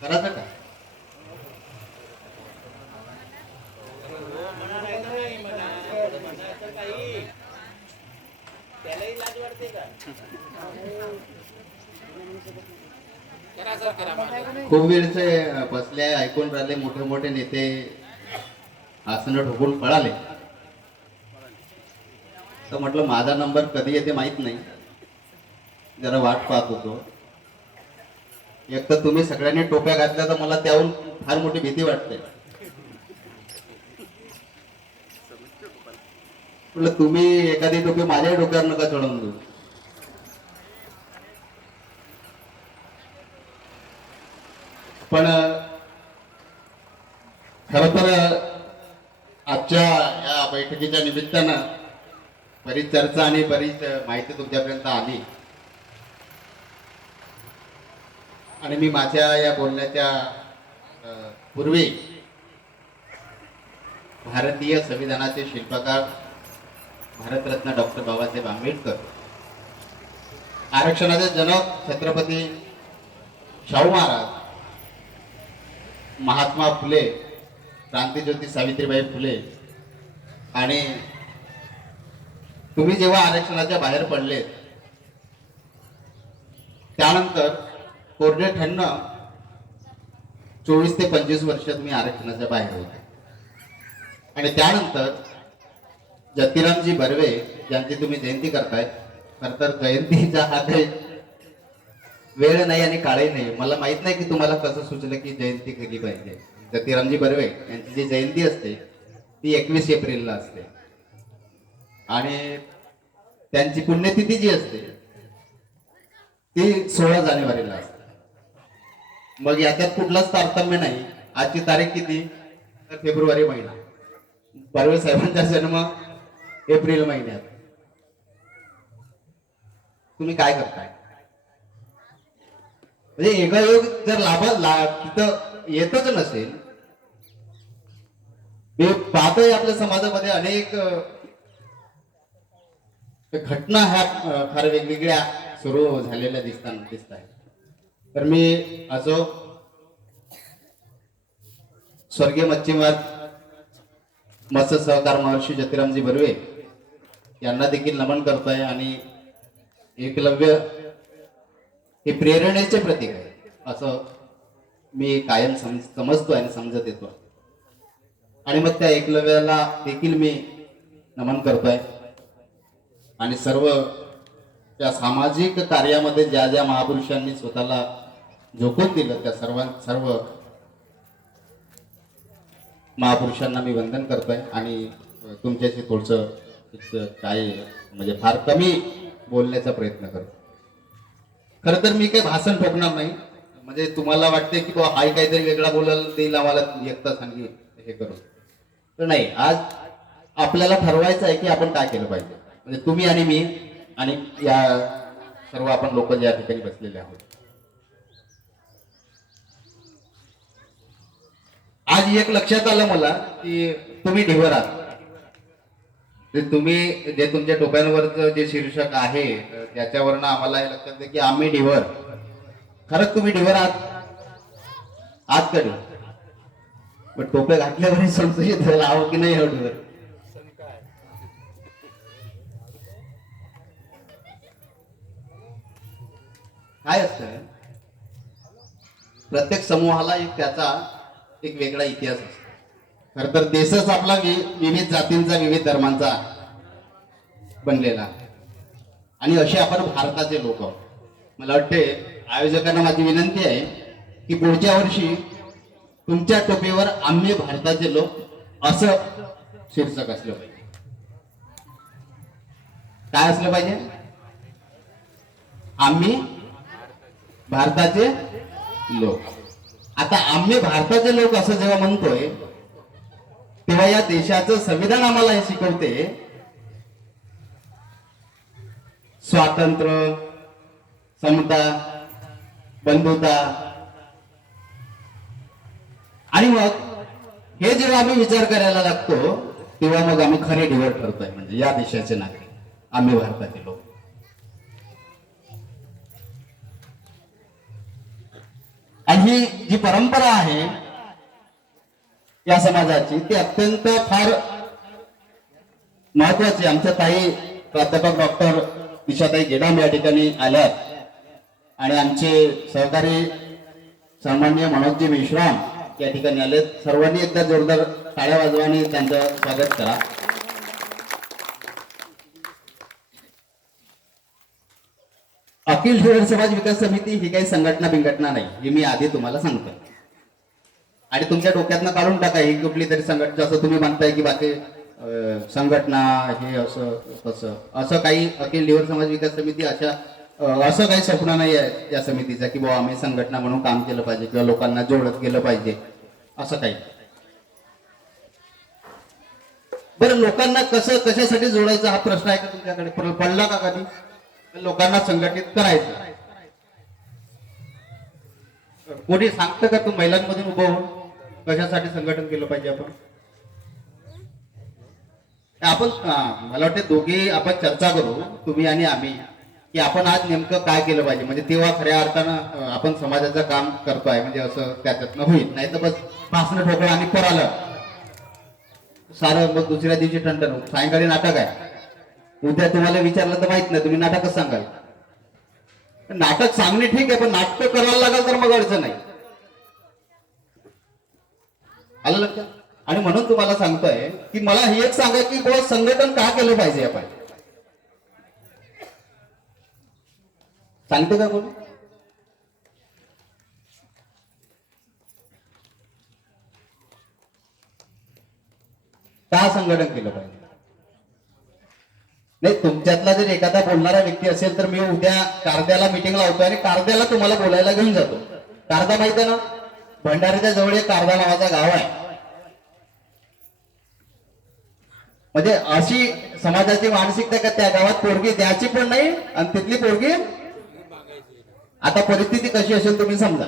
करायचं का? खूप वेळचे बसले ऐकून राहिले, मोठे मोठे नेते आसनं ठोकून पळाले. तर म्हटलं माझा नंबर कधी येते माहित नाही, जरा वाट पाहत होतो. एक तर तुम्ही सगळ्यांनी टोप्या घातल्या तर मला त्याहून फार मोठी भीती वाटते. म्हटलं तुम्ही एखादी टोपी माझ्या डोक्यावर नका चढवून देऊ. पण खर तर आजच्या या बैठकीच्या निमित्तानं बरीच चर्चा आणि बरीच माहिती तुमच्यापर्यंत आली. आणि मी माझ्या या बोलण्याच्या पूर्वी भारतीय संविधानाचे शिल्पकार भारतरत्न डॉक्टर बाबासाहेब आंबेडकर, आरक्षणाचे जनक छत्रपती शाहू महाराज, महात्मा फुले, क्रांतीज्योती सावित्रीबाई फुले आणि तुम्ही जेव्हा आरक्षणाच्या बाहेर पडले त्यानंतर कोरडेठणनं 24 ते 25 वर्ष तुम्ही आरक्षणाच्या बाहेर होते. आणि त्यानंतर जतीरामजी बर्वे ज्यांची तुम्ही जयंती करताय, खर तर जयंतीचा हा काही वेळ नाही आणि काळही नाही. मला माहित नाही की तुम्हाला कसं सुचलं की जयंती केली पाहिजे. जतीरामजी बर्वे यांची जी जयंती असते ती 21 एप्रिलला असते आणि त्यांची पुण्यतिथी जी असते ती 16 जानेवारीला असते. मग याच्यात कुठलाच तारतम्य नाही. आजची तारीख किती? तर फेब्रुवारी महिना. बर्वे साहेबांचा जन्म एप्रिल महिन्यात. तुम्ही काय करताय? म्हणजे योगायोग जर तिथं येतच नसेल. मी पाहतोय आपल्या समाजामध्ये अनेक घटना ह्या फार वेगवेगळ्या सुरू झालेल्या दिसत आहेत. तर मी असो स्वर्गीय मच्छीमार मत्स्य सहकार महर्षी जतीरामजी बर्वे यांना देखील नमन करतोय. आणि एकलव्य हे प्रेरणेचे प्रतीक आहे असं मी कायम समजतो आणि समजत येतो. आणि मग त्या एकलव्याला देखील मी नमन करतोय. आणि सर्व त्या सामाजिक कार्यामध्ये ज्या ज्या महापुरुषांनी स्वतःला झोकून दिलं त्या सर्व महापुरुषांना मी वंदन करतोय. आणि तुमच्याशी थोडंसं काय म्हणजे फार कमी बोलण्याचा प्रयत्न करतो. खरं तर मी काही भाषण ठोकणार नाही. म्हणजे तुम्हाला वाटते की तो हाय काहीतरी वेगळा बोलायला देईल आम्हाला एकता सांगी हे करून, तर नाही. आज आपल्याला ठरवायचं आहे की आपण काय केलं पाहिजे. म्हणजे तुम्ही आणि मी आणि या सर्व आपण लोक ज्या ठिकाणी बसलेले आहोत. आज एक लक्षात आलं मला की तुम्ही ढिवर आहात. तुम्ही जे तुमच्या टोप्यांवरचं जे शीर्षक आहे त्याच्यावरनं आम्हाला हे लक्षात आहे की आम्ही ढिवर. खरंच तुम्ही ढिवर आहात? आहात का ढिवर? पण टोप्या घातल्यावर संशयित आहो की नाही ढिवर? काय असतं, प्रत्येक समूहाला त्याचा एक वेगळा इतिहास असतो. खर तर देशच आपला विविध जातींचा विविध धर्मांचा बनलेला आणि असे आपण भारताचे लोक. मला वाटते आयोजकांना माझी विनंती आहे की पुढच्या वर्षी तुमच्या टोपीवर आम्ही भारताचे लोक असं शीर्षक असलं पाहिजे. काय असलं पाहिजे? आम्ही भारताचे लोक. आता आम्ही भारताचे लोक असं जेव्हा म्हणतोय तेव्हा या देशाचं संविधान आम्हाला हे शिकवते स्वातंत्र्य, समता, बंधुता. आणि मग हे जेव्हा आम्ही विचार करायला लागतो तेव्हा मग आम्ही खरे ढिवर ठरतोय. म्हणजे या देशाचे नागरिक आम्ही भारताचे लोक. आणि ही जी परंपरा आहे या समाजाची ती अत्यंत फार महत्वाची. आमच्या ताई प्राध्यापक डॉक्टर दिशाताई गेडाम या ठिकाणी आल्यात आणि आमचे सहकारी सन्माननीय मनोजजी मेश्राम या ठिकाणी आलेत. सर्वांनी एकदा जोरदार टाळ्या वाजवा आणि त्यांचं स्वागत करा. अखिल धीवर समाज विकास समिती ही काही संघटना बिंघटना नाही, हे मी आधी तुम्हाला सांगतो. आणि तुमच्या डोक्यातनं काढून टाका ही कुठली तरी संघटना, जसं तुम्ही म्हणताय की बाकी संघटना हे असं तसं, असं काही अखिल धीवर समाज विकास समिती अशा असं काही स्वप्न नाही आहे या समितीचा की बाबा आम्ही संघटना म्हणून काम केलं पाहिजे किंवा लोकांना जोडत गेलं पाहिजे, असं काही. बरं, लोकांना कसं कशासाठी जोडायचं हा प्रश्न आहे का तुमच्याकडे पडला का कधी? लोकांना संघटित करायचं कोणी सांगतं का? तू महिलांमधून उभं होऊन कशासाठी संघटन केलं पाहिजे आपण? मला वाटतं दोघे आपण चर्चा करू, तुम्ही आणि आम्ही, की आपण आज नेमकं काय केलं पाहिजे. म्हणजे तेव्हा खऱ्या अर्थानं आपण समाजाचं काम करतोय म्हणजे असं त्याच्यातनं होईल. नाही तर बस भाषण ठोकळं आणि आलं सारं, मग दुसऱ्या दिवशी टंटन सायंकाळी नाटक आहे. उद्या तुम्हाला विचारलं तर माहित नाही, तुम्ही नाटकच सांगाल. नाटक सांगणे ठीक आहे, पण नाटक करायला लागेल तर मग अडचण नाही. आलं लक्षात? आणि म्हणून तुम्हाला सांगतोय की मला हे एक सांगा की बाबा संघटन का केलं पाहिजे आपण? सांगते का कोणी? का संघटन केलं पाहिजे? नाही, तुमच्यातला जर एखादा बोलणारा व्यक्ती असेल तर मी उद्या कारद्याला मीटिंग लावतो आणि कारद्याला तुम्हाला बोलायला घेऊन जातो. कारदा माहित आहे ना? भंडाऱ्याच्या जवळ एक कारदा नावाचा गाव आहे. म्हणजे अशी समाजाची मानसिकता का त्या गावात पोरगी द्यायची पण नाही आणि तिथली पोरगी, आता परिस्थिती कशी असेल तुम्ही समजा.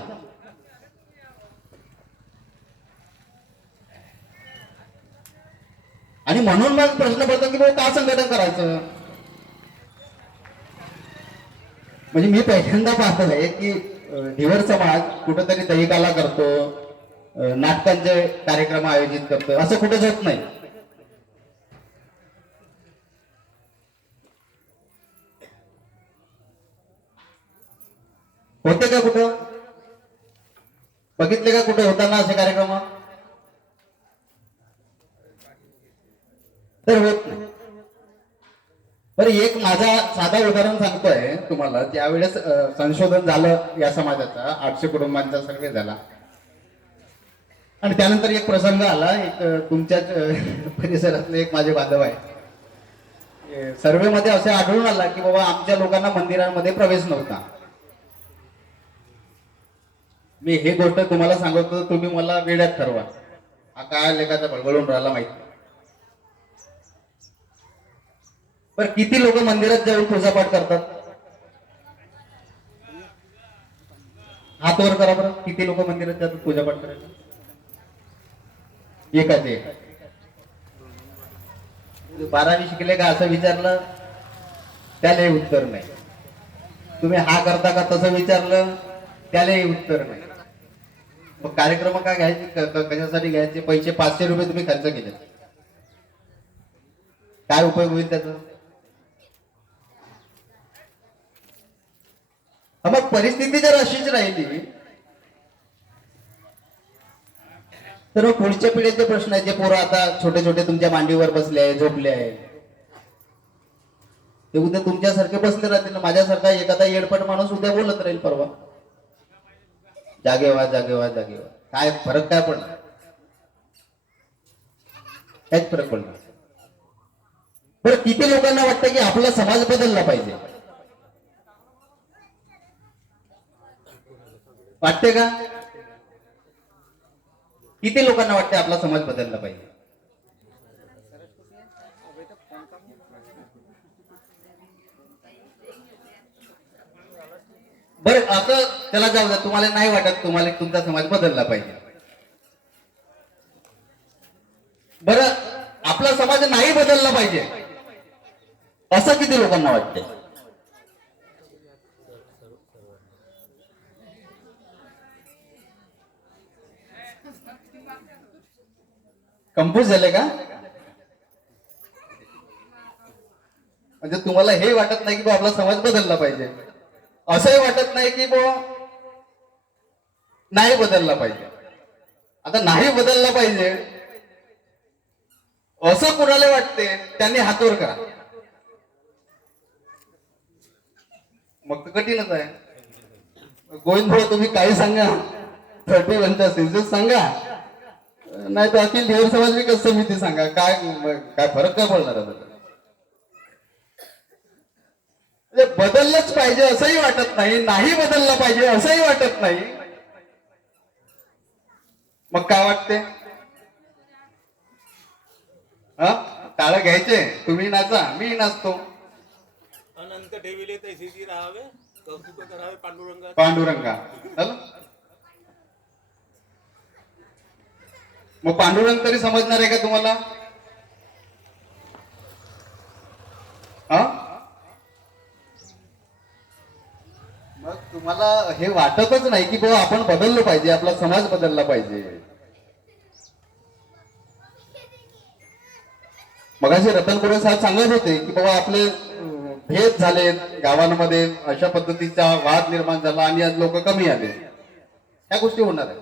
आणि म्हणून मग प्रश्न पडतो की बाबा का संघटन करायचं? म्हणजे मी पहिल्यांदा पाहतोय की धीवर समाज कुठेतरी दहीकाला करतो, नाटकांचे कार्यक्रम आयोजित करतो, असं कुठेच होत नाही. होते का कुठं? बघितले का कुठे होताना असे कार्यक्रम? तर होत नाही. बरं, एक माझा साधा उदाहरण सांगतोय तुम्हाला. त्यावेळेस संशोधन झालं या समाजाचा, 800 कुटुंबांचा सर्वे झाला आणि त्यानंतर एक प्रसंग आला. एक तुमच्याच परिसरातले एक माझे बांधव आहे, सर्वे मध्ये असे आढळून आला की बाबा आमच्या लोकांना मंदिरांमध्ये प्रवेश नव्हता. मी हे गोष्ट तुम्हाला सांगतो, तुम्ही मला वेड्यात ठरवा. हा काय लेखाचा बळबळून राहिला माहिती. पण किती लोक मंदिरात जाऊन पूजापाठ करतात? हात वर करा बरं, किती लोक मंदिरात जातात पूजापाठ करायला? एकाच एक. 12वी शिकले का असं विचारलं त्यालाही उत्तर नाही. तुम्ही हा करता का तसं विचारलं त्यालाही उत्तर नाही. मग कार्यक्रम का घ्यायचे, कशासाठी घ्यायचे? पैसे 500 रुपये तुम्ही खर्च केले, काय उपयोग होईल त्याचा? मग परिस्थिती जर अशीच राहिली तर मग पुढच्या पिढीचे प्रश्न आहेत. जे पोरं आता छोटे छोटे तुमच्या मांडीवर बसले आहे, झोपले आहे, ते उद्या तुमच्यासारखे बसले राहतील. माझ्यासारखा एखादा येडपट माणूस उद्या बोलत राहील परवा, जागे व्हा जागे व्हा जागे व्हा. काय फरक काय पडणार? काहीच फरक पडणार. बरं, किती लोकांना वाटतं की आपला समाज बदलला पाहिजे? वाटते का? किती लोकांना वाटते आपला समाज बदलला पाहिजे? बरं, असं त्याला जाऊ द्या, तुम्हाला नाही वाटत तुम्हाला तुमचा समाज बदलला पाहिजे. बरं, आपला समाज नाही बदलला पाहिजे असं किती लोकांना वाटते? कम्पोज झाले का? म्हणजे तुम्हाला हे वाटत नाही की बा आपला समाज बदलला पाहिजे, असंही वाटत नाही की बा नाही बदलला पाहिजे. आता नाही बदलला पाहिजे असं कोणाला वाटते त्यांनी हातवर करा, मग तर कठीणच आहे. गोविंद भाऊ तुम्ही काही सांगा, 31च्या सेन्सेस सांगा, नाही तर अखिल देवर समाज विकास समिती सांगा, काय काय फरक काय पडणार आहे? म्हणजे बदललंच पाहिजे असंही वाटत नाही, नाही बदललं पाहिजे असंही वाटत नाही, मग काय वाटते? हा, टाळं घ्यायचे, तुम्ही नाचा मी नाचतो, अनंत ठेविले तैसीची राहावे, कौतुक करावे पांडुरंगा. पांडुरंगा. मग पांडुरंग तरी समजणार आहे का तुम्हाला? हा, मग तुम्हाला हे वाटतच नाही की बाबा आपण बदललो पाहिजे, आपला समाज बदलला पाहिजे. मगाशी रतनपुरे साहेब सांगत होते की बाबा आपले भेद झाले गावांमध्ये, अशा पद्धतीचा वाद निर्माण झाला आणि आज लोक कमी आले, ह्या गोष्टी होणार आहेत.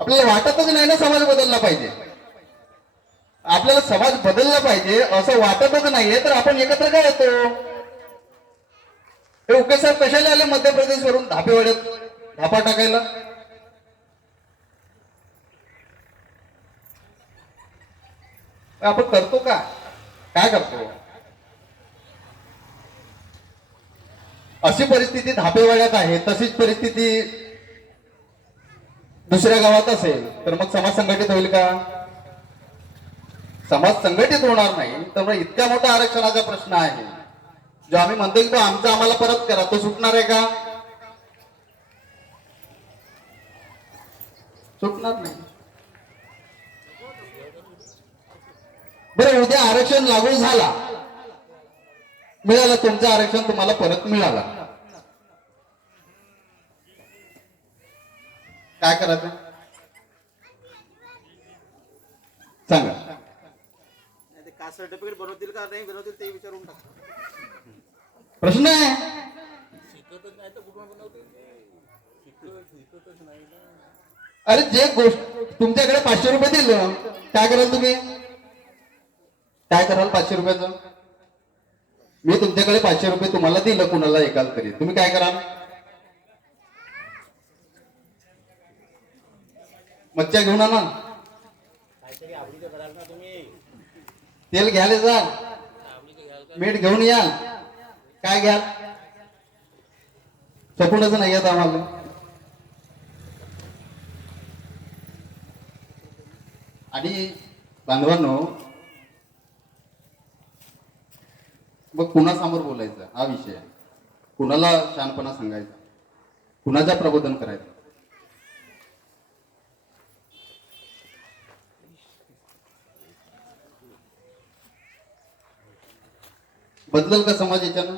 आपल्याला वाटतच नाही ना समाज बदलला पाहिजे, आपल्याला समाज बदलला पाहिजे असं वाटतच नाहीये, तर आपण एकत्र काय येतो? हे उके साहेब कशाला आले मध्य प्रदेश वरून धापेवाड्यात धापा टाकायला? आपण करतो का? काय करतो? अशी परिस्थिती धापेवाड्यात आहे, तशीच परिस्थिती दुसऱ्या गावात असेल तर मग समाज संघटित होईल का? समाज संघटित होणार नाही. तर मग इतक्या मोठा आरक्षणाचा प्रश्न आहे जो आम्ही म्हणतो की आमचं आम्हाला परत करा, तो सुटणार आहे का? सुटणार नाही. बरं, उद्या आरक्षण लागू झाला, मिळालं तुमचं आरक्षण, तुम्हाला परत मिळाला, काय करायचं सांगा? कास्ट सर्टिफिकेट बनवतील का नाही बनवतील ते विचारून टाका. प्रश्न आहे. शिकतच नाही तर कुठून बनवतील? शिकतच नाही ना. अरे जे गोष्ट तुमच्याकडे 500 रुपये दिलं, काय कराल तुम्ही? काय कराल 500 रुपयाचं? मी तुमच्याकडे 500 रुपये तुम्हाला दिलं, कुणाला एकाल तरी, तुम्ही काय कराल? मच्छा घेऊन आणा, काहीतरी आवडीचं कराल ना तुम्ही. तेल घ्यायला जा, आवडीचं घ्याल का? मीठ घेऊन याल, काय घ्याल? चपुंडाचं नाही येत आम्हाला. आणि बांधवांनो, मग कुणासमोर बोलायचं हा विषय आहे. कुणाला शहाणपणा सांगायचा, कुणाचं प्रबोधन करायचं? बदलल का समाज याच्यानं?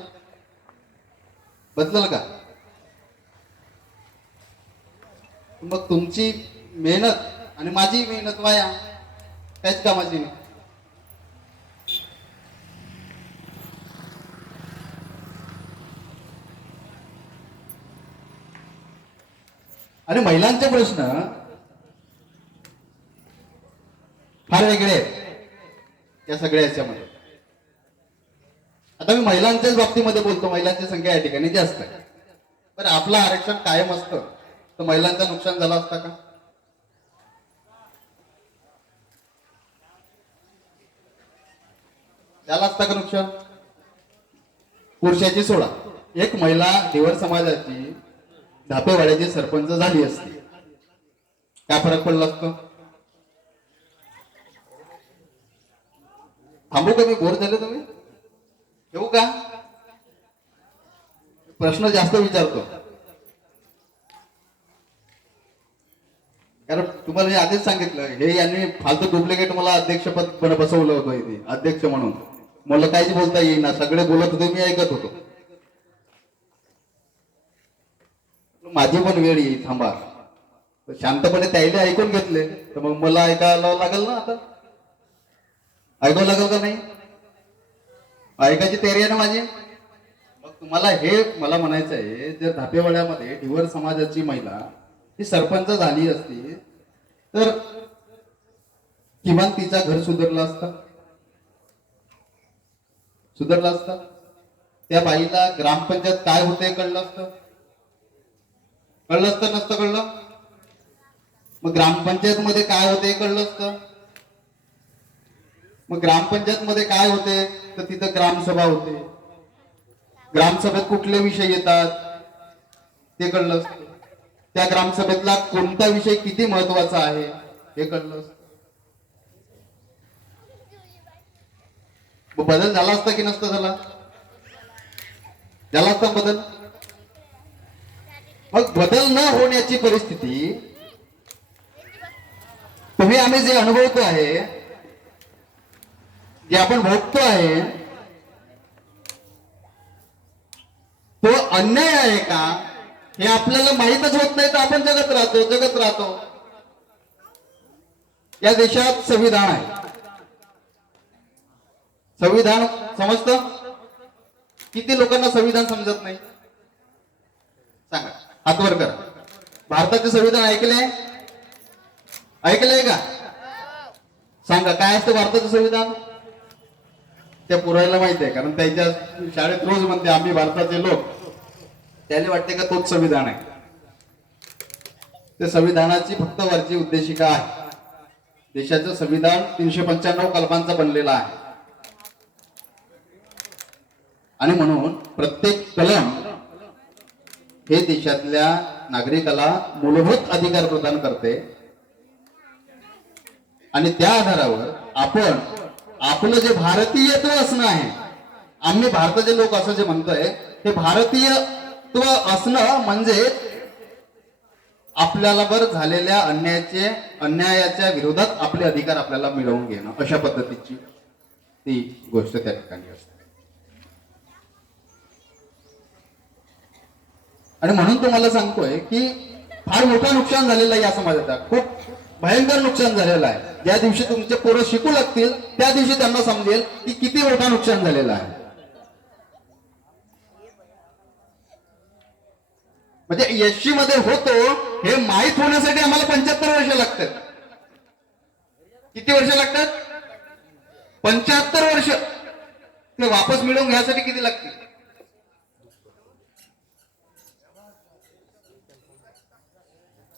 बदलल का? मग तुमची मेहनत आणि माझी मेहनत वाया, काहीच कामाची नाही. आणि महिलांचे प्रश्न फार वेगळे आहेत या सगळ्या याच्यामध्ये. आता मी महिलांच्याच बाबतीमध्ये बोलतो, महिलांची संख्या या ठिकाणी जास्त आहे. पण आपलं आरक्षण कायम असतं तर महिलांचं नुकसान झालं असतं का? झालं असतं का नुकसान? पुरुषाची सोडा, एक महिला देवर समाजाची धापेवाड्याची सरपंच झाली असती, काय फरक पडला असतो? थांबू का मी? बोर झाले तुम्ही? येऊ का? प्रश्न जास्त विचारतो कारण तुम्हाला मी आधीच सांगितलं, हे यांनी फालतू डुप्लिकेट मला अध्यक्षपद बसवलं होतं इथे अध्यक्ष म्हणून. मला काहीच बोलता येईना, सगळे बोलत होते, मी ऐकत होतो. माझी पण वेळ येईल, थांबा. शांतपणे त्याला ऐकून घेतले तर मग मला ऐकायला लागेल ना, आता ऐकावं लागेल का नाही? ऐकायची तयारी आहे ना माझी? मग तुम्हाला हे मला म्हणायचं आहे, जर धापेवाड्यामध्ये ढिवर समाजाची महिला ही सरपंच झाली असती तर किमान तिचा घर सुधारलं असतं, सुधारलं असतं. त्या बाईला ग्रामपंचायत काय होते कळलं असतं, कळलं असतं नसतं कळलं? मग ग्रामपंचायत मध्ये काय होते कळलं असतं. मग ग्रामपंचायत मध्ये काय होते तर तिथं ग्रामसभा होते, ग्रामसभेत कुठले विषय येतात ते कळलं असतं. त्या ग्रामसभेतला कोणता विषय किती महत्वाचा आहे हे कळलं असतं. मग बदल झाला असता की नसता झाला? झाला असता बदल. मग बदल न होण्याची परिस्थिती तुम्ही आम्ही जे अनुभवतो आहे, जे आपण भोगतो आहे, तो अन्याय आहे का हे आपल्याला माहीतच होत नाही तर आपण जगत राहतो. या देशात संविधान आहे, संविधान समजतं? किती लोकांना संविधान समजत नाही सांगा, हात वर करा. भारताचे संविधान ऐकलंय? ऐकलंय का? सांगा काय असतं भारताचं संविधान? त्या पुरायला माहिती आहे, कारण त्यांच्या शाळेत रोज म्हणते आम्ही भारताचे लोक, त्याला वाटते का तोच संविधान आहे. त्या संविधानाची फक्त वरची उद्देशिका आहे. देशाचं संविधान 395 कलमांचं बनलेलं आहे आणि म्हणून प्रत्येक कलम हे देशातल्या नागरिकाला मूलभूत अधिकार प्रदान करते आणि त्या आधारावर आपण आपलं जे भारतीयत्व असणं आहे, आम्ही भारताचे लोक असं जे म्हणतोय, हे भारतीयत्व असणं म्हणजे आपल्याला वर झालेल्या अन्यायाच्या विरोधात आपले अधिकार आपल्याला मिळवून घेणं, अशा पद्धतीची ती गोष्ट त्या ठिकाणी असते. आणि म्हणून तुम्हाला सांगतोय की फार मोठं नुकसान झालेलं आहे या समाजाचा, खूप भयंकर नुकसान झालेलं आहे. ज्या दिवशी तुमचे पोरं शिकू लागतील त्या दिवशी त्यांना समजेल की किती मोठं नुकसान झालेलं आहे. म्हणजे एसटी मध्ये होतो हे माहीत होण्यासाठी आम्हाला 75 वर्ष लागतात. किती वर्ष लागतात? 75 वर्ष. ते वापस मिळवून घ्यायसाठी किती लागतील?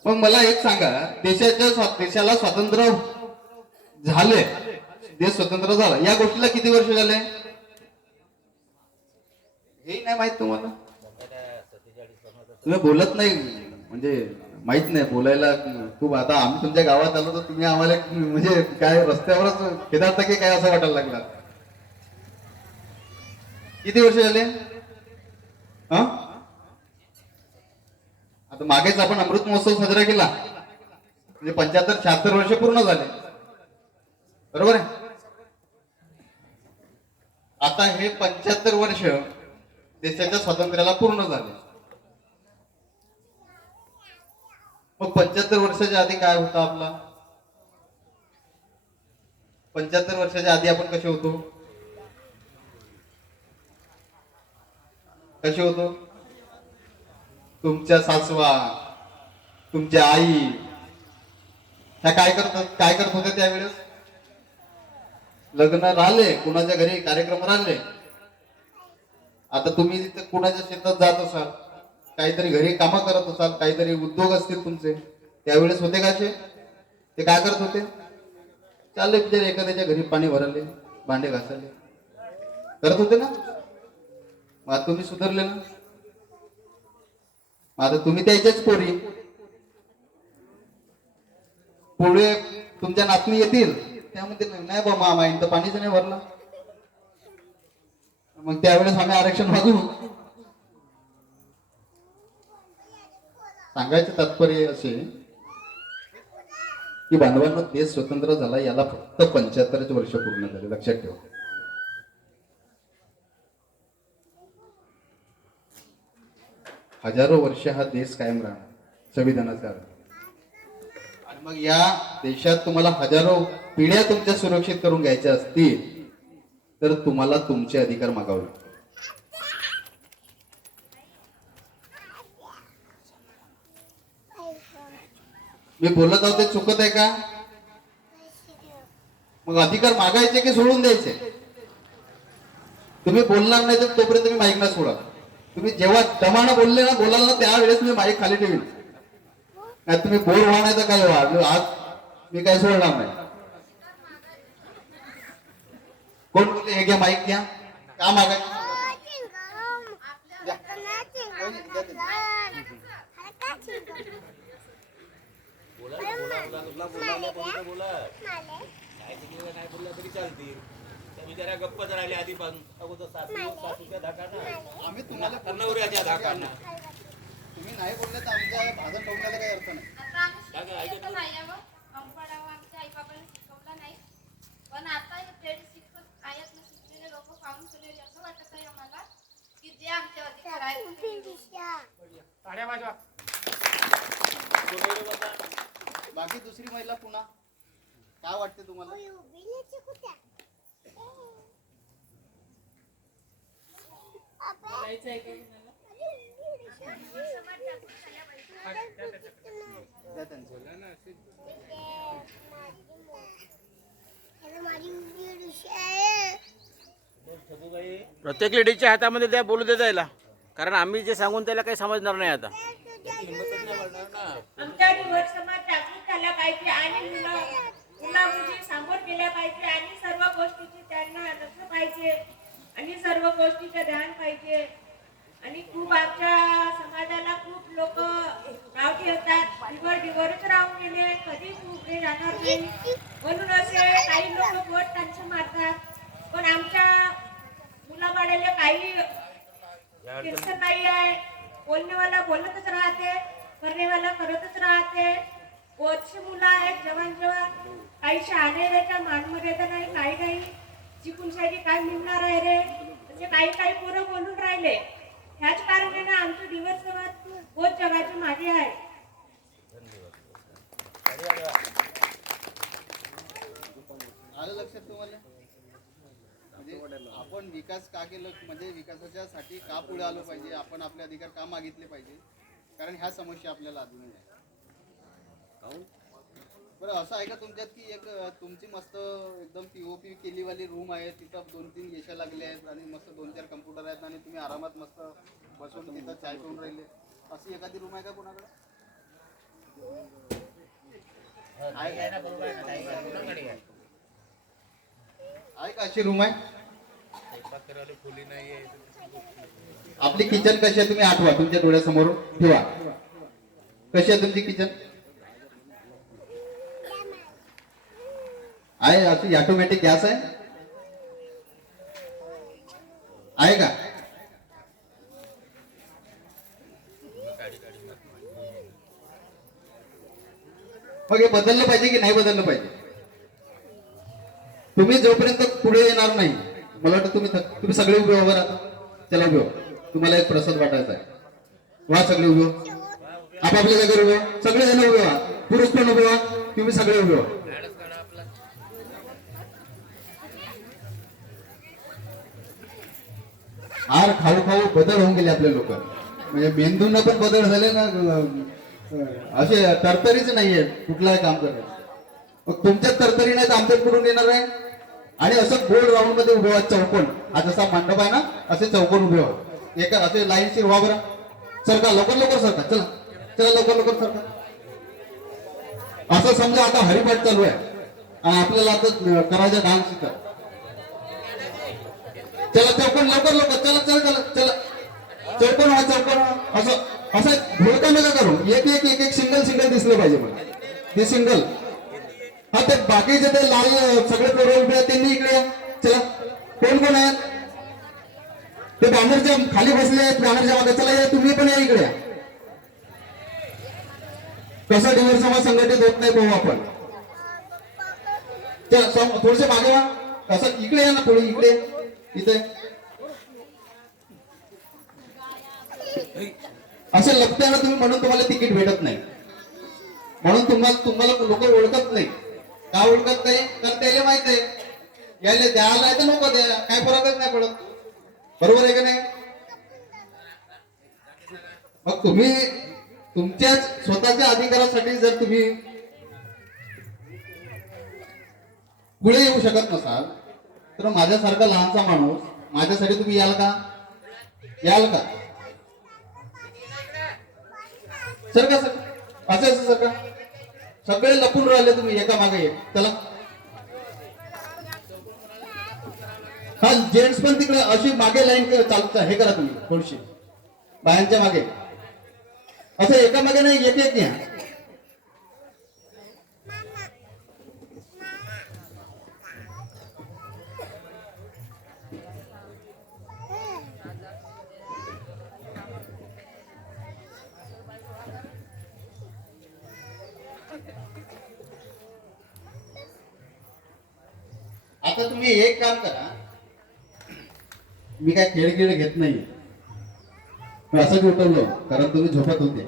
मग मला एक सांगा, देशाला स्वातंत्र्य झाले, देश स्वतंत्र झाला, या गोष्टीला किती वर्ष झाले हे नाही माहित तुम्हाला? तुम्ही बोलत नाही, म्हणजे माहित नाही बोलायला खूप. आता आम्ही तुमच्या गावात आलो तर तुम्ही आम्हाला म्हणजे काय रस्त्यावरच खेदाडता की काय असं वाटायला लागला. किती वर्ष झाले? आता मागेच आपण अमृत महोत्सव साजरा केला, म्हणजे 75-76 वर्ष पूर्ण झाले, बरोबर आहे? आता हे 75 वर्ष देशाच्या स्वातंत्र्याला पूर्ण झाले. मग 75 वर्षाच्या आधी काय होतं आपला? 75 वर्षाच्या आधी आपण कसे होतो? कसे होतो? तुमच्या सासवा, तुमच्या आई ह्या काय करत होत्या त्यावेळेस? लग्न राहिले, कुणाच्या घरी कार्यक्रम राहिले. आता तुम्ही तिथे कुणाच्या शेतात जात असाल, काहीतरी घरी कामं करत असाल, काहीतरी उद्योग असतील तुमचे, त्यावेळेस होते का असे? ते काय करत होते? चालले बिचारे एखाद्याच्या घरी पाणी भरले, भांडे घासले, करत होते ना. मग तुम्ही सुधारले ना. आता तुम्ही त्याच्याच पोरी, पुढे तुमच्या नातनी येतील, त्यामध्ये नाही बा मामा तर पाणीच नाही भरलं, मग त्यावेळेस आम्ही आरक्षण मागू. सांगायचं तात्पर्य असे की बांधवांनो, देश स्वतंत्र झाला याला फक्त 75 वर्ष पूर्ण झाले, लक्षात ठेवा. हजारो वर्ष हा देश कायम राहणार संविधानाचा. मग या देशात तुम्हाला हजारो पिढ्या तुमच्या सुरक्षित करून घ्यायच्या असतील तर तुम्हाला तुमचे अधिकार मागावे लागतील. मी बोलत आहोत ते चुकत आहे का? मग अधिकार मागायचे की सोडून द्यायचे? तुम्ही बोलणार नाही तर तोपर्यंत तुम्ही माईक ना सोडा. तुम्ही जेव्हा दमानं बोलले ना बोलाल ना त्यावेळेस मी माईक खाली ठेवीन. नाही तुम्ही बोर व्हा नाही तर काय व्हा, आज मी काय सोडणार नाही. कोण बोलले हे घ्या माईक घ्या, का मागायचं? बोला काय तिकडे नाही बोलला तरी चालतील. त्या बिचाऱ्या गप्पच राहिल्या आधीपासून. अगोदर सासूच्या धाकाना, आम्ही तुम्हाला नवऱ्याच्या धाकाना. तुम्ही नाही बोलले तर आमच्या भाजप ठोकण्याचा काही अर्थ नाही. काय काय ऐकत नाही. आमच्या आई बाबांनी शिकवलं नाही, पण आता हे पेड शिकत आहेत ना, शिकलेले लोक पाहून केलेले असं वाटत आहे आम्हाला की जे आमचे अधिकार आहेत. बाकी दुसरी महिला पुन्हा काय वाटते तुम्हाला? द्या त्यांचं. प्रत्येक लेडीजच्या हातामध्ये त्या बोलू दे जायला, कारण आम्ही जे सांगून त्याला काही समजणार नाही आता. आमच्या दिवस समाज जागृत झाला पाहिजे आणि मुला मुली समोर गेल्या पाहिजे आणि सर्व गोष्टीची त्यांना लक्ष पाहिजे आणि सर्व गोष्टीचं ध्यान पाहिजे. आणि खूप आमच्या समाजाला खूप लोक नाव ठेवतात, डिवरच राहून गेले, कधी पुढे जाणार नाही म्हणून असे काही लोक वोट त्यांचे मारतात. पण आमच्या मुलाबाळाला काही टेन्शन नाही आहे. बोलणेवाला बोलतच राहते, करणेवाला करतच राहते. वरची मुलं आहेत जवान जवान, काही शहाणे त्याच्या मानमर्यादा नाही, काही नाही. शिकून शाही काय मिळणार आहे रे असे काही काही पोरं बोलून राहिले. ह्याच कारणाने आमचं दिवस समाज बहुत जगाच्या मागे आहे. आलं लक्षात तुम्हाला? म्हणजे आपण विकास का केलं, म्हणजे विकासाच्या साठी का पुढे आलो पाहिजे, आपण आपले अधिकार का मागितले पाहिजे, कारण ह्या समस्या आपल्याला अजूनही आहे. बरं असं आहे का तुमच्यात की एक तुमची मस्त एकदम पीओपी केलीवाली रूम आहे, तिथं 2-3 गेशा लागल्या आहेत आणि मस्त 2-4 कम्प्युटर आहेत आणि तुम्ही आरामात मस्त बसून तिथं चाय पिऊन राहिले, अशी एखादी रूम आहे का कोणाकडे? आहे का अशी रूम आहे? खोली नाहीये. आपली किचन कशी आहे तुम्ही आठवा, तुमच्या डोळ्यासमोर ठेवा. कशी आहे तुमची किचन? आहे अशी ऑटोमॅटिक गॅस आहे का? मग हे बदललं पाहिजे की नाही बदललं पाहिजे? तुम्ही जोपर्यंत पुढे येणार नाही, मला वाटतं तुम्ही सगळे उभे व्हा. बरं चला उभे व्हा. तुम्हाला एक प्रसाद वाटायचा आहे. वा सगळे उभे व्हा. आपापल्या जागेवर उभे व्हा. सगळे जण उभे व्हा. पुरुष पण उभे व्हा. तुम्ही सगळे उभे व्हा. आर खाऊ खाऊ बदल होऊन गेले आपले लोक, म्हणजे मेंदूंना पण बदल झाले ना, असे तरतरीच नाहीये कुठलाही काम करायचं. मग तुमच्यात तरतरी नाही तर आमच्यात कुठून येणार आहे? आणि असं गोल राऊंड मध्ये उभे व्हा, चौकोन. हा जसा मंडप आहे ना असे चौकोन उभे व्हा. एका असे लाईनशीर व्हा. बरं सरका, लवकर लवकर सरका. चला चला लवकर लवकर सरका. असं समजा आता हरिपाठ चालू आहे आणि आपल्याला आता करायचा डान्स इथं. चला चौकोन लवकर लवकर. चला चला चला चला चौकोन व्हा, चौकोन व्हा. असं असं घोळका नका करू. एक एक एक एक सिंगल सिंगल दिसलं पाहिजे मला. ते सिंगल. हा ते बाकीचे ते लाल सगळे पोरं उभे आहेत त्यांनी इकडे या. चला कोण कोण आहेत ते बॅनरच्या खाली बसले आहेत, बॅनरच्या मागे. चला या तुम्ही पण या इकडे या. कसा डिव्हर समाज संघटित होत नाही भाऊ आपण. चला थोडेसे मागे व्हा. असं इकडे या ना, थोडी इकडे इथे. असे लपते ना तुम्ही म्हणून तुम्हाला तिकीट भेटत नाही. म्हणून तुम्हाला लोक ओळखत नाही. का ओळखत नाही? तर त्याला माहित आहे यायला द्यायला तर नको द्या, काय फरकच नाही पडत. बरोबर आहे का नाही? मग तुम्ही तुमच्याच स्वतःच्या अधिकारासाठी जर तुम्ही पुढे येऊ शकत नसाल तर माझ्यासारखा लहानसा माणूस माझ्यासाठी तुम्ही याल का? याल का? सर का सर असं सर का सगळे लपून राहिले तुम्ही एका मागे एक. चला हा जेंट्स पण तिकडे अशी मागे लाईन चालत हे करा तुम्ही थोडीशी बायांच्या मागे असं एका मागे नाही एक एक घ्या. आता तुम्ही एक काम करा, मी काय खेळ घेत नाही, मी असंच उठवलो कारण तुम्ही झोपत होते.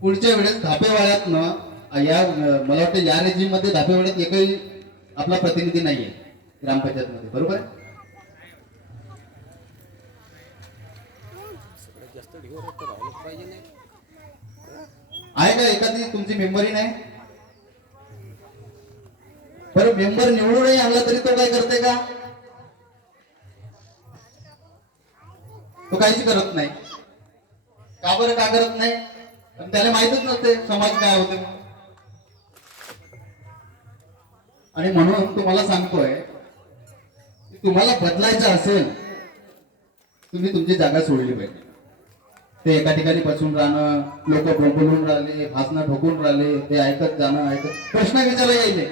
पुढच्या वेळेस धापेवाड्यात या मला वाटतं या रेजिम मध्ये धापेवाड्यात एकही आपला प्रतिनिधी नाहीये ग्रामपंचायत मध्ये. बरोबर आहे? आहे का एखादी तुमची मेंबरी नाही? बरं मेंबर निवडूनही आणला तरी तो काय करते का? तो काहीच करत नाही. का बरं का करत नाही? पण त्याला माहितच नसते समाज काय होते. आणि म्हणून तुम्हाला सांगतोय तुम्हाला बदलायचं असेल तुम्ही तुमची जागा सोडली पाहिजे. ते एका ठिकाणी बसून राहणं, लोक बोंबलून राहिले, भाषणं ठोकून राहिले, ते ऐकत जाणं, ऐकत प्रश्न विचारला यायले.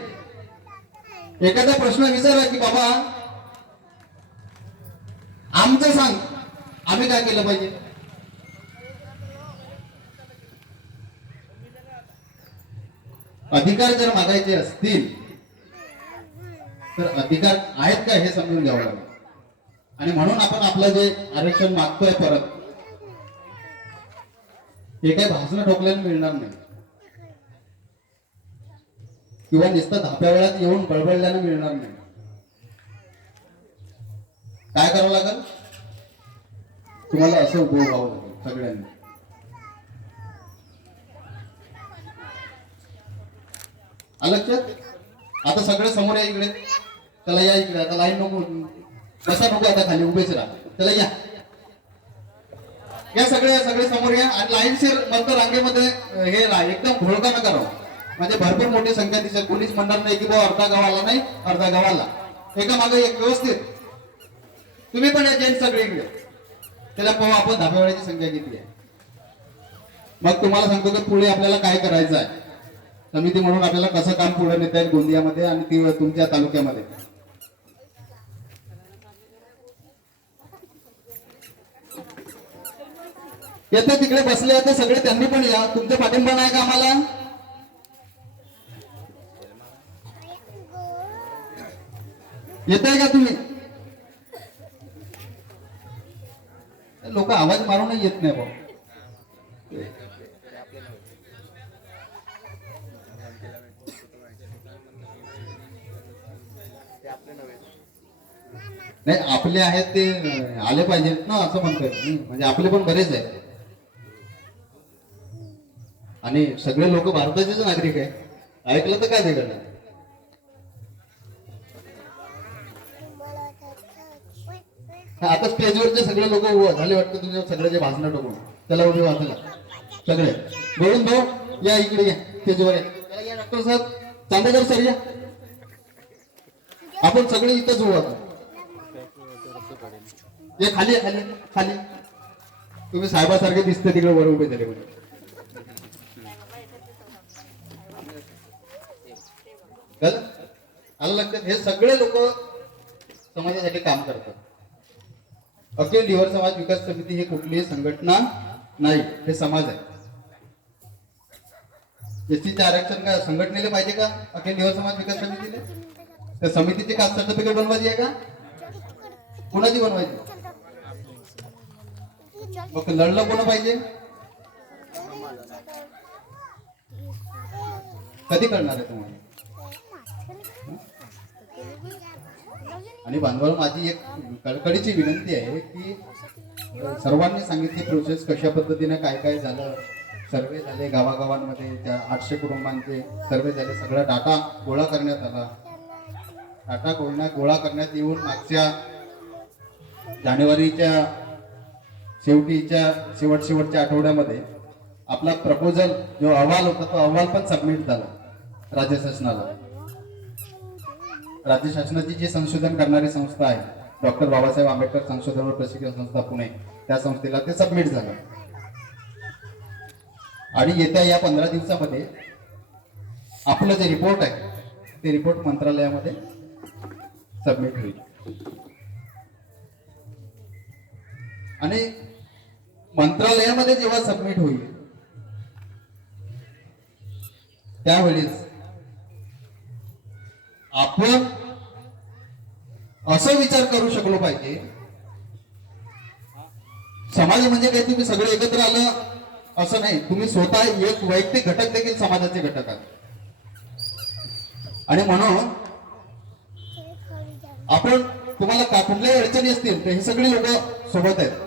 एखादा प्रश्न विचारला की बाबा आमचं सांग, आम्ही काय केलं पाहिजे? अधिकार जर मागायचे असतील तर अधिकार आहेत का हे समजून घ्यावं लागेल. आणि म्हणून आपण आपलं जे आरक्षण मागतोय परत हे काही भाषण ठोकल्याने मिळणार नाही किंवा नुसतं धाप्या वेळात येऊन बळबळल्याने मिळणार नाही. काय करावं लागेल? तुम्हाला असं उभं व्हावं लागेल सगळ्यांनी. आलं लक्षात? आता सगळे समोर या इकडे. त्याला या इकडे. आता लाईन नको बसा, नको आता खाली उभेच राहा. त्याला या या सगळे समोर या आणि लाईनशीर मध्य रांगेमध्ये हे एकदम घोळका न करावं. म्हणजे भरपूर मोठी संख्या दिसेल. कोणीच म्हणणार नाही की बाबा अर्धा गावाला नाही अर्धा गावाला. एका मागे एक व्यवस्थित. तुम्ही पण या जेंट्स सगळे इकडे. त्याला पाहू आपण धाब्यावाड्याची संख्या किती आहे. मग तुम्हाला सांगतो की पुढे आपल्याला काय करायचं आहे. समिती म्हणून आपल्याला कसं काम पुढे नेता येईल गोंदियामध्ये आणि तुमच्या तालुक्यामध्ये. येते तिकडे बसले होते सगळे, त्यांनी पण या. तुमचं पाठिंबा नाही का आम्हाला? येताय का तुम्ही? लोक आवाज मारूनही येत नाही भाऊ. नाही आपले आहेत ते आले पाहिजेत ना असं म्हणतोय. म्हणजे आपले पण बरेच आहेत आणि सगळे लोक भारताचेच नागरिक आहे. ऐकलं तर काय बिघडलं? आता स्टेजवरचे सगळे लोक उभं झाले वाटतं तुझ्या सगळ्याचे भाषण टाकून. त्याला उभे वाचायला सगळे बोलून भाऊ या इकडे या स्टेजवर या. डॉक्टर साहेब चांदेकर सर या. आपण सगळे इथंच उभं आता. ये खाली खाली खाली. तुम्ही साहेबासारखे दिसते तिकडे वर उभे झाले म्हणजे. आलं लक्षात? हे सगळे लोक समाजासाठी काम करतात. अखिल लिव्हर समाज विकास समिती हे कुठलीही संघटना नाही, हे समाज आहे. एसटीचे आरक्षण काय संघटनेला पाहिजे का? अखिल लिव्हर समाज विकास समितीला त्या समितीची कास्ट सर्टिफिकेट बनवायची आहे का? कुणाची बनवायची? मग लढलं कोण पाहिजे? कधी करणार आहे तुम्हाला? आणि बांधवाला माझी एक कळकळीची विनंती आहे की सर्वांनी सांगितली प्रोसेस कशा पद्धतीने काय काय झालं, सर्वे झाले गावागावांमध्ये, त्या 800 कुटुंबांचे सर्वे झाले, सगळा डाटा गोळा करण्यात आला. डाटा गोळा करण्यात येऊन मागच्या जानेवारीच्या शेवटच्या आठवड्यामध्ये आपला प्रपोजल जो अहवाल होता तो अहवाल पण सबमिट झाला राज्य शासनाला. राज्य शासनाची जी संशोधन करणारी संस्था आहे डॉक्टर बाबासाहेब आंबेडकर संशोधन व प्रशिक्षण संस्था पुणे, त्या संस्थेला ते सबमिट झालं. आणि येत्या या 15 दिवसामध्ये आपलं जे रिपोर्ट आहे ते रिपोर्ट मंत्रालयामध्ये सबमिट होईल. आणि मंत्रालयामध्ये जेव्हा सबमिट होईल त्यावेळेस आपण असं विचार करू शकलो पाहिजे, समाज म्हणजे काही तुम्ही सगळे एकत्र आलं असं नाही, तुम्ही स्वतः एक वैयक्तिक घटक देखील समाजाचे घटक आहात. आणि म्हणून आपण तुम्हाला कुठल्याही अडचणी असतील तर हे सगळे लोक सोबत आहेत.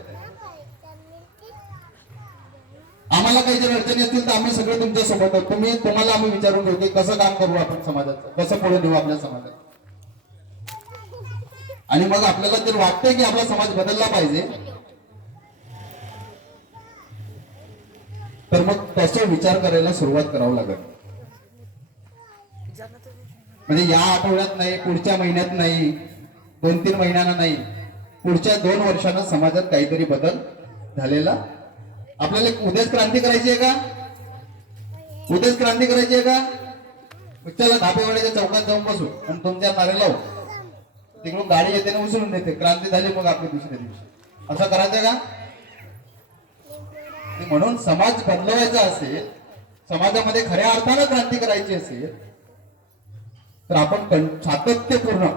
आम्हाला काही जर अडचणी असतील तर आम्ही सगळे तुमच्या सोबत आहोत. तुम्हाला आम्ही विचारून घेऊ की कसं काम करू आपण समाजाचं, कसं पुढे देऊ आपल्या समाजात. आणि मग आपल्याला जर वाटतंय की आपला समाज बदलला पाहिजे तर मग तसं विचार करायला सुरुवात करावं लागेल. म्हणजे या आठवड्यात नाही, पुढच्या महिन्यात नाही, 2-3 महिन्यांना नाही, पुढच्या 2 वर्षांना समाजात काहीतरी बदल झालेला. आपल्याला उद्याच क्रांती करायची आहे का? उद्याच क्रांती करायची आहे का? चला धापेवाड्याच्या चौकात जाऊन बसू आणि तुमच्या नारे लावू, तिकडून गाडी येते ना उचलून देते, क्रांती झाली मग आपली दुसऱ्या दिवशी. असं करायचं का? म्हणून समाज बदलवायचा असेल, समाजामध्ये खऱ्या अर्थानं क्रांती करायची असेल तर आपण सातत्यपूर्ण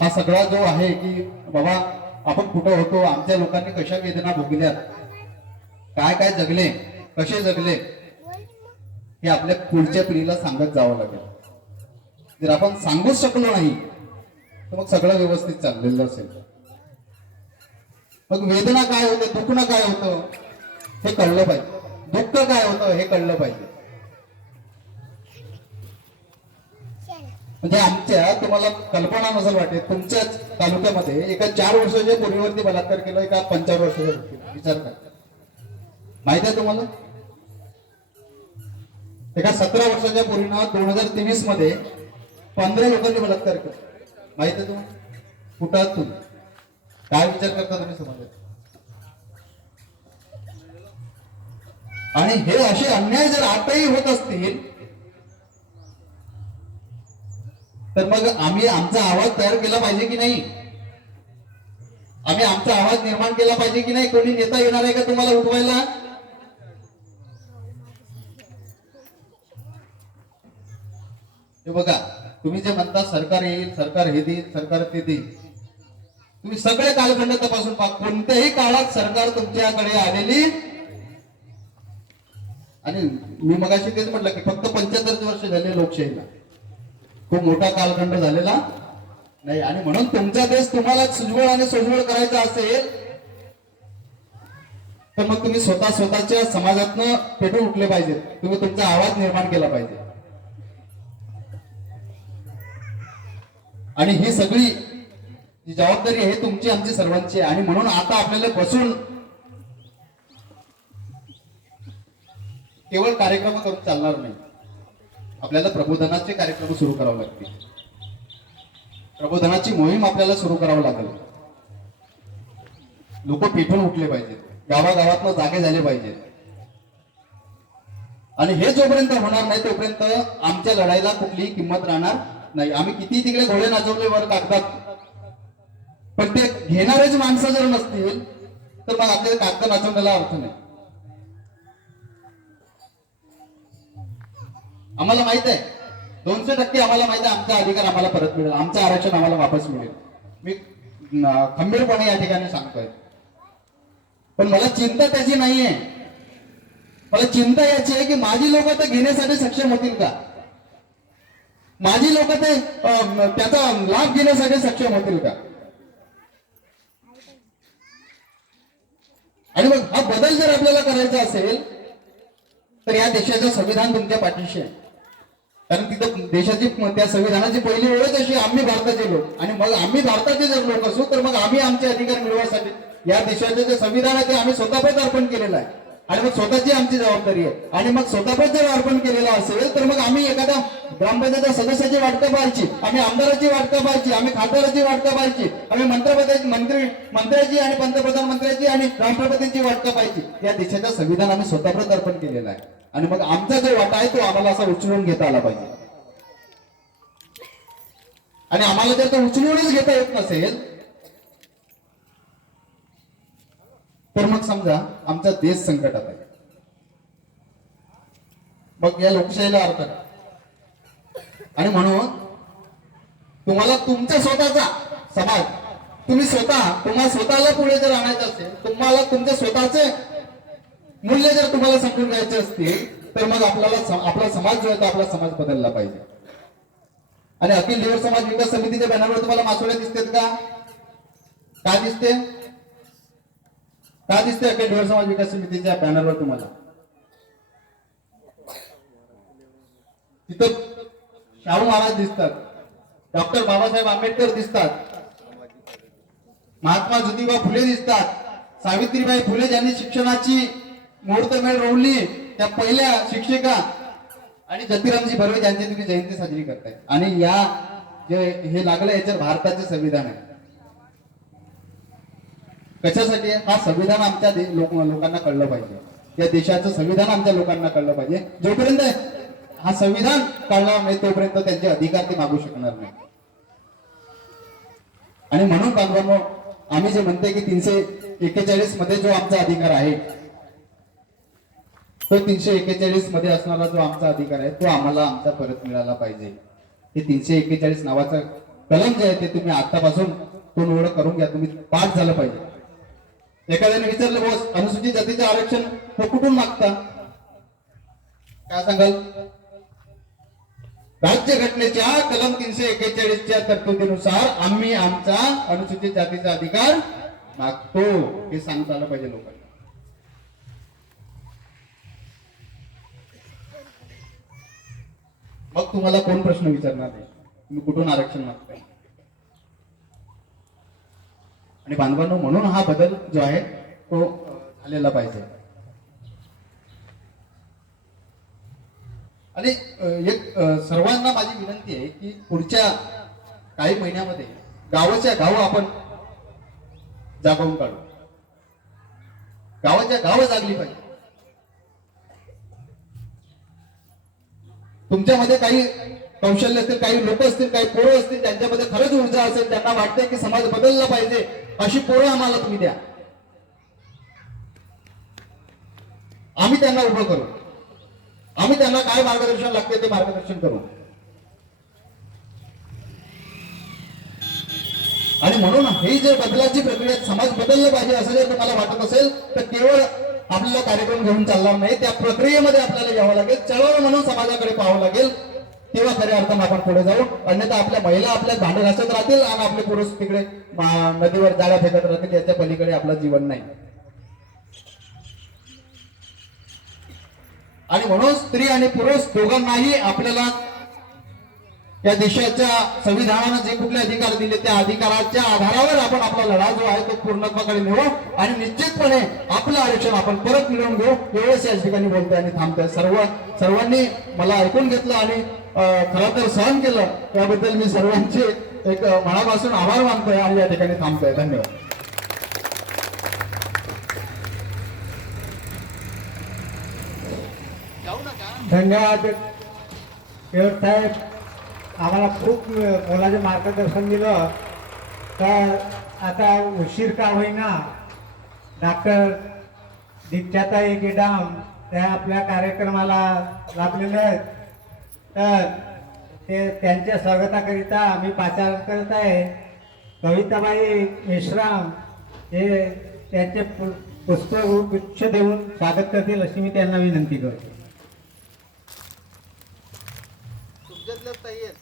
हा सगळा जो आहे की बाबा आपण कुठं होतो, आमच्या लोकांनी कशा वेदना भोगल्यात, काय काय जगले, कसे जगले, हे आपल्या पुढच्या पिढीला सांगत जावं लागेल. जर आपण सांगूच शकलो नाही तर मग सगळं व्यवस्थित चाललेलं असेल. मग वेदना काय होते, दुखणं काय होतं हे कळलं पाहिजे, दुःख काय होतं हे कळलं पाहिजे. म्हणजे आमच्या, तुम्हाला कल्पना नसेल वाटेल, तुमच्याच तालुक्यामध्ये एका 4 वर्षाच्या पोरीवरती बलात्कार केला, एका 55 वर्षाच्या व्यक्तीला. विचार करा, माहित आहे तुम्हाला? एका 17 वर्षाच्या पोरीनं 2023 मध्ये 15 लोकांनी बलात्कार केला. माहित आहे तुम्हाला? कुठं आहात तुम्ही? काय विचार करता तुम्ही समाजात? आणि हे असे अन्याय जर आताही होत असतील तर मग आम्ही आमचा आवाज तयार केला पाहिजे की नाही? आम्ही आमचा आवाज निर्माण केला पाहिजे की नाही? कोणी नेता येणार आहे का तुम्हाला उठवायला? हे बघा, तुम्ही जे म्हणता सरकार येईल, सरकार हे देईल, सरकार ते देईल, तुम्ही सगळे कालखंड तपासून पहा, कोणत्याही काळात सरकार तुमच्याकडे आलेली. आणि मी मगाशी तेच म्हटलं की फक्त 75 वर्ष झाले लोकशाहीला, खूप मोठा कालखंड झालेला नाही. आणि म्हणून तुमचा देश तुम्हाला सुजवळ आणि सोजवळ करायचा असेल तर मग तुम्ही स्वतःच्या समाजातनं पेटून उठले पाहिजे, तुम्ही तुमचा आवाज निर्माण केला पाहिजे. आणि ही सगळी जी जबाबदारी आहे तुमची, आमची, सर्वांची आहे. आणि म्हणून आता आपल्याला बसून केवळ कार्यक्रम करून चालणार नाही, आपल्याला प्रबोधनाचे कार्यक्रम सुरू करावे लागतील. प्रबोधनाची मोहीम आपल्याला सुरू करावी लागेल. लोक पेटून उठले पाहिजेत, गावागावातनं जागे झाले पाहिजेत. आणि हे जोपर्यंत होणार नाही तोपर्यंत आमच्या लढाईला कुठलीही किंमत राहणार नाही. आम्ही किती तिकडे घोडे नाचवले वर कागदात, पण ते घेणारेच माणसं जर नसतील तर मग आपल्याला कागद नाचवण्याला अर्थ नाही. आम्हाला माहित आहे 200% आम्हाला माहित आहे आमचा अधिकार आम्हाला परत मिळेल, आमचं आरक्षण आम्हाला वापस मिळेल. मी खंबीरपणे या ठिकाणी सांगतोय. पण मला चिंता त्याची नाहीये. मला चिंता याची आहे की माझी लोक ते घेण्यासाठी सक्षम होतील का, माझी लोक ते त्याचा लाभ घेण्यासाठी सक्षम होतील का. आणि मग हा बदल जर आपल्याला करायचा असेल तर या देशाचं संविधान तुमच्या पाठीशी आहे. कारण तिथं देशाची त्या संविधानाची पहिली ओळख अशी आम्ही भारताचे लोक, आणि मग आम्ही भारताचे जर लोक असू तर मग आम्ही आमचे अधिकार मिळवण्यासाठी या देशाचे जे संविधान आहे ते आम्ही स्वतःपद अर्पण केलेलं आहे. आणि मग स्वतःची आमची जबाबदारी आहे. आणि मग स्वतःपद जर अर्पण केलेलं असेल तर मग आम्ही एखाद्या ग्रामपंचायत सदस्याची वाटका पाहायची, आम्ही आमदाराची वाटका पाहायची, आम्ही खासदाराची वाटका पाहायची, आम्ही मंत्र्याची आणि पंतप्रधान मंत्र्याची आणि राष्ट्रपतींची वाटका पाहायची. या देशाचं संविधान आम्ही स्वतःपद अर्पण केलेलं आहे. आणि मग आमचा जो वाटा आहे तो आम्हाला असा उचलून घेता आला पाहिजे. आणि आम्हाला जर तो उचलूनच घेता येत नसेल तर मग समजा आमचा देश संकटात आहे. मग या लोकशाहीला अर्थ नाही. आणि म्हणून तुम्हाला तुमचा स्वतःचा समाज, तुम्हाला स्वतःला पुढे जर आणायचं असेल, तुम्हाला तुमचे स्वतःचे मूल्य जर तुम्हाला समजून घ्यायचे असतील तर मग आपल्याला आपला समाज जो आहे तो आपला समाज बदलला पाहिजे. आणि अखिल देवर समाज विकास समितीच्या बॅनरवर तुम्हाला मासोळ्या दिसतात का? काय दिसते? काय दिसते अखिल देवर समाज विकास समितीच्या बॅनरवर तुम्हाला? तिथं शाहू महाराज दिसतात, डॉक्टर बाबासाहेब आंबेडकर दिसतात, महात्मा ज्योतिबा फुले दिसतात, सावित्रीबाई फुले ज्यांनी शिक्षणाची मुहूर्तमेढ रोवली त्या पहिल्या शिक्षिका, आणि ज्योतिरामजी बर्वे ज्यांची तुम्ही जयंती साजरी करताय. आणि या जे हे लागलं याच्यावर भारताचे संविधान आहे. कशासाठी? हा संविधान आमच्या लोकांना कळलं पाहिजे. या देशाचं संविधान आमच्या लोकांना कळलं पाहिजे. जोपर्यंत हा संविधान कळणार नाही तोपर्यंत त्यांचे अधिकार ते मागू शकणार नाही. आणि म्हणून बांधवांनो, आम्ही जे म्हणते की 341 मध्ये जो आमचा अधिकार आहे तो 341 मध्ये असणारा जो आमचा अधिकार आहे तो आम्हाला आमचा परत मिळाला पाहिजे. हे 341 नावाचं कलम जे आहे ते तुम्ही आतापासून तो निवड करून घ्या, तुम्ही पाठ झालं पाहिजे. एखाद्याने विचारलं, बोस अनुसूचित जातीचे आरक्षण हे कुठून मागता? काय सांगाल? राज्यघटनेच्या कलम 341च्या तरतुदीनुसार आम्ही आमचा अनुसूचित जातीचा अधिकार मागतो, हे सांगता आलं पाहिजे लोकांना. मग तुम्हाला कोण प्रश्न विचारणार नाही, तुम्ही कुठून आरक्षण मागताय. आणि बांधवांनो, म्हणून हा बदल जो आहे तो झालेला पाहिजे. आणि एक सर्वांना माझी विनंती आहे की पुढच्या काही महिन्यामध्ये गावाच्या गाव आपण जागवून काढू. गावाच्या गाव जागली पाहिजे. तुमच्यामध्ये काही कौशल्य असतील, काही लोक असतील, काही पोरं असतील त्यांच्यामध्ये खरंच ऊर्जा असेल, त्यांना वाटते की समाज बदलला पाहिजे, अशी पोरं आम्हाला तुम्ही द्या. आम्ही त्यांना उभं करू. आम्ही त्यांना काय मार्गदर्शन लागते ते मार्गदर्शन करू. आणि म्हणून ही जर बदलाची प्रक्रिया, समाज बदलला पाहिजे असं जर तुम्हाला वाटत असेल तर केवळ आपल्याला कार्यक्रम घेऊन चालणार नाही, त्या प्रक्रियेमध्ये आपल्याला यावं लागेल. चळवळ म्हणून समाजाकडे पाहावं लागेल, तेव्हा खऱ्या अर्थानं आपण पुढे जाऊ. अन्यथा आपल्या महिला आपल्या भांडे घासत राहतील आणि आपले पुरुष तिकडे नदीवर जाळ्या फेकत राहतील. याच्या पलीकडे आपलं जीवन नाही. आणि म्हणून स्त्री आणि पुरुष दोघांनाही आपल्याला या देशाच्या संविधानानं जे कुठले अधिकार दिले त्या अधिकाराच्या आधारावर आपण आपला लढा जो आहे तो पूर्णत्वाकडे नेऊ आणि निश्चितपणे आपलं आरक्षण आपण परत मिळवून घेऊ. एवढंच या ठिकाणी बोलतोय आणि थांबतोय. सर्वांनी मला ऐकून घेतलं आणि खरं तर सहन केलं, त्याबद्दल मी सर्वांचे एक मनापासून आभार मानतोय आणि या ठिकाणी थांबतोय. धन्यवाद. धन्यवाद साहेब, आम्हाला खूप मोलाचे मार्गदर्शन दिलं. तर आता उशीर का होईना डॉक्टर दीक्षाताई गेडाम त्या आपल्या कार्यक्रमाला लाभलेले आहेत. तर ते त्यांच्या स्वागताकरिता आम्ही पाचारण करत आहे. कविताबाई मेश्राम हे त्यांचे पुष्पगुच्छ देऊन स्वागत करतील अशी मी त्यांना विनंती करतो. तुमच्यातल्याच ताई आहेत.